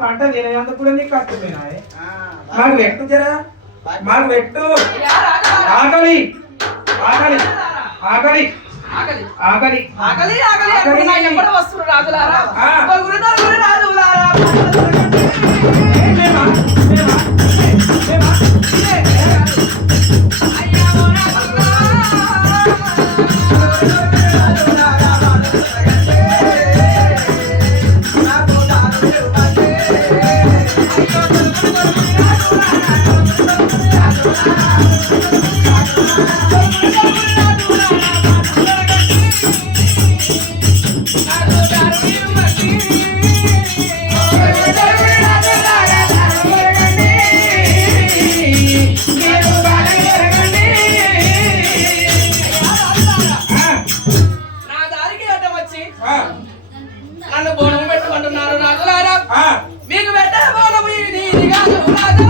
పంట తినేందుకు కూడా నీకు కష్టమేనా? మాకు పెట్టు జరా, మాకు పెట్టు. ఆకలి ఆకలి ఆకలి ఆకలి ఆకలి ఆకలి ఆకలి ఎప్పుడు వస్తున్నారు రాజులారా? నన్ను బోనం పెట్టుకుంటున్నారు రాజులారా. మీకు పెట్టే బోనం ఇది కాదు రాజా.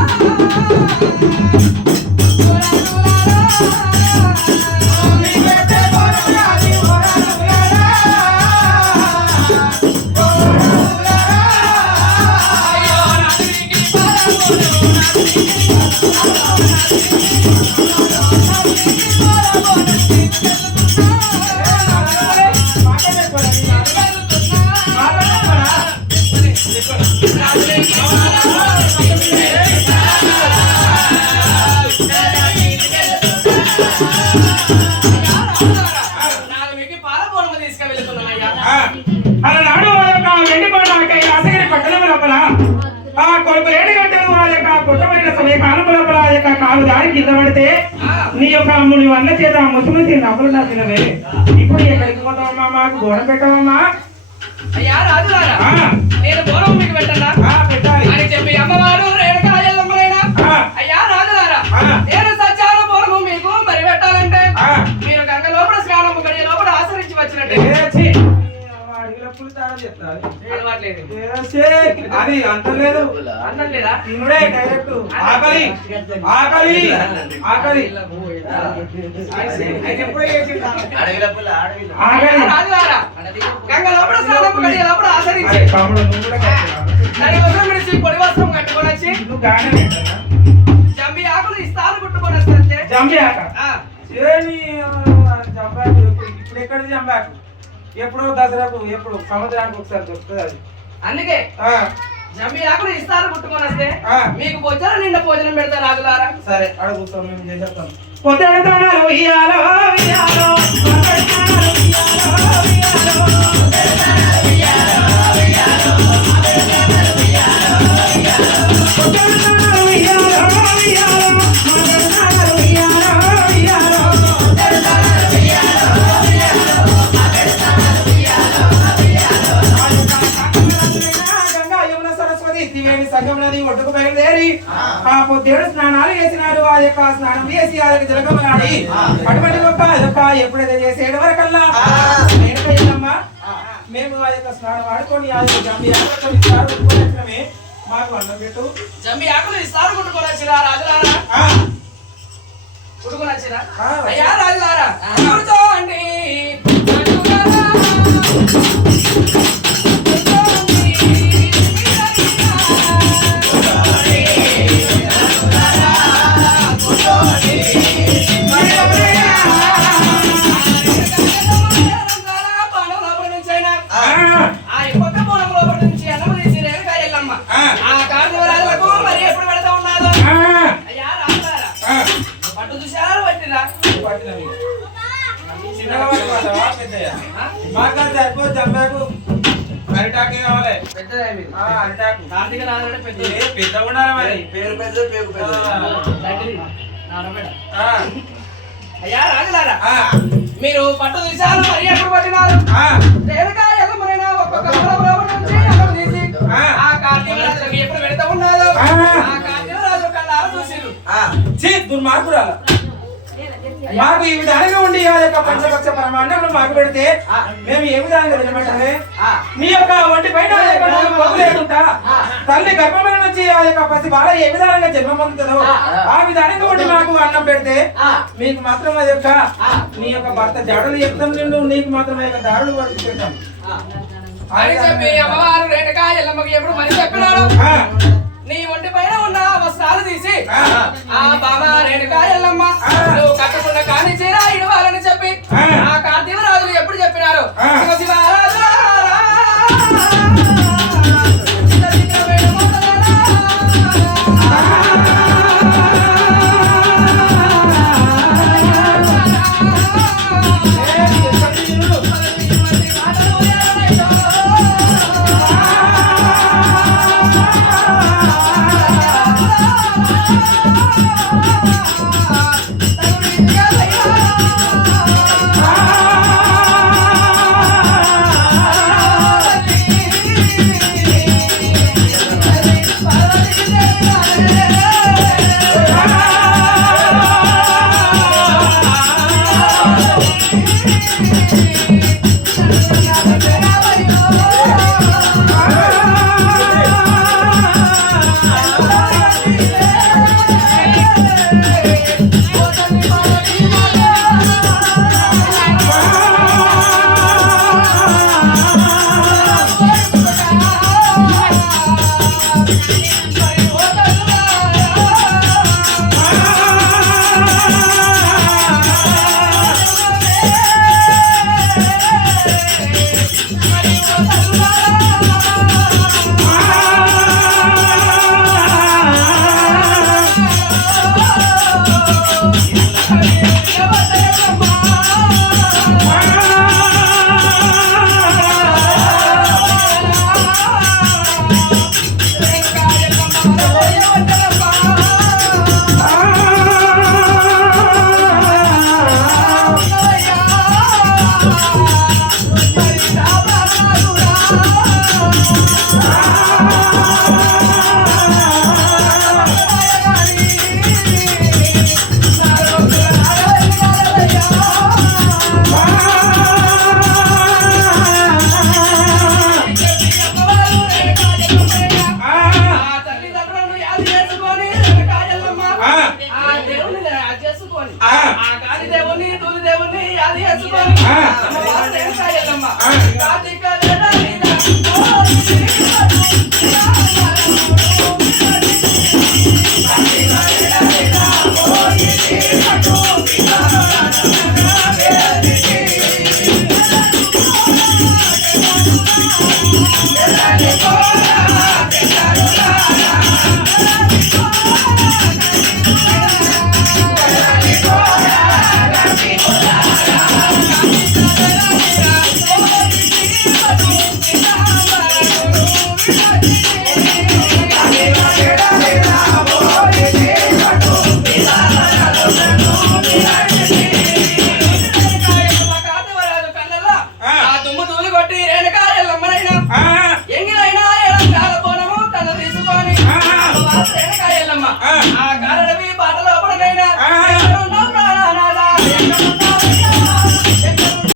అలనాడు వాళ్ళ యొక్క వెండిపాటకై అసగిరి పట్టణం లోపల ఆ కొడుకు 7 గంటలు వాళ్ళ యొక్క పుట్టమైన సమయకాలం లోపల ఆ యొక్క కాలు దారి కింద పడితే నీ యొక్క అమ్ముని వల్ల చేత ముసుముసి నవ్వులు నచ్చినవే. ఇప్పుడు ఎక్కడికి పోతావమ్మా? మాకు గోడ పెట్టవమ్మా. అయ్యా రాజులారా, నేను గోరం మీకు పెట్టాలా? పెట్టాలి అని చెప్పి అమ్మవారు రేణుకాయలమ్మలైనా అయ్యా రాజులారా, నేను సత్యాల పూర్వం మీకు మరి పెట్టాలంటే మీరు గంగ లోపల స్నానం గడియ లోపల ఆచరించి వచ్చినట్టే. అది అంటలేదు అన్నలేదా? తినుడే డైరెక్ట్. ఆకలి ఆకలి ఆకలి రాజులారా, గంగ లోపల స్నానం గడియ లోపల ఆచరించి పొడి వస్త్రం కట్టుకొని వచ్చి జంబి ఆకులు ఇస్తారు కుట్టుకొని వస్తే జంబి ఆక ఇప్పుడు ఎక్కడ జంబాకు? ఎప్పుడో దసరాకు, ఎప్పుడు సంవత్సరానికి ఒకసారి దొరుకుతుంది అది. అందుకే జంబి ఆకులు ఇస్తారు కుట్టుకొని వస్తే మీకు బొజ్జల నిండా భోజనం పెడతారు రాజులారా. సరే అక్కడ కూర్చొని మేము చేసేస్తాం. ఒడ్డుకు బయలుదేరి ఆ పొద్దేడు స్నానాలు చేసినారు. ఆ యొక్క స్నానం చేసి ఆ యొక్క జలగమనాడి అటువంటి గొప్ప ఎప్పుడైతే చేసేడు వరకల్లా వెనుకమ్మా మేము ఆ యొక్క స్నానం ఆడుకొని ఆ యొక్క జంబి ఆకులు ఇస్తారు కుట్టుకొని మాకు అన్నం పెట్టు. జంబి ఆకులు ఇస్తారు కుట్టుకొని వచ్చిరా రాజులారా? కుట్టుకొని వచ్చిరా? అయ్యా రాజులారా కూర్చోండి. మాకు సరిపోదు జంబాకు. అరిటాకే కావాలి. పెద్దదే మీది. అరిటాకు కార్తీక రాజులంటే పెద్ద పెద్ద ఉండాలి మరి. పేరు పెద్ద పేరు పెద్ద అయ్యా రాజులారా ఆ, మీరు పట్టు దిశాలు మరి ఎప్పుడు పట్టినారు ఆ, రేణుకా ఎల్లమ్మనైనా ఒక్కొక్క మూల నుంచి అక్కడ తీసి ఆ కార్తీక రాజులకు ఎప్పుడు పెడతా ఉన్నాడు ఆ కార్తీక రాజు కళ్ళారా చూసిరు ఛీ, దుర్మార్గురాలు. మాకు ఈ విధానంగా ఉండి ఆ యొక్క పంచపక్ష పరమాన్నంలో మాకు పెడితే మేము ఏ విధానంగా తినమంటే నీ యొక్క ఒంటి పైన పొగలేదుంటా తల్లి గర్భమైన నుంచి ఆ యొక్క పసి బాల ఏ విధానంగా జన్మ పొందుతుందో ఆ విధానంగా ఉండి మాకు అన్నం పెడితే మీకు మాత్రం అది యొక్క నీ యొక్క భర్త జాడలు చెప్తాం నిండు నీకు మాత్రం ఆ యొక్క దారులు పడుతుంటాం అని చెప్పి అమ్మవారు రేణుకా ఎల్లమ్మకి ఎప్పుడు మరి చెప్పినాడు నీ ఒంటి పైన ఉన్న వస్త్రాలు తీసి ఆ బాబా రేణుకా ఎల్లమ్మ నువ్వు కట్టుకున్న కాని చీర ఇడవాలని చెప్పి ఆ కార్తీక రాజులు ఎప్పుడు చెప్పినారు శివ శివ రాజులారా, చిన్న చిన్న వేణుగోపాలారా, ఆ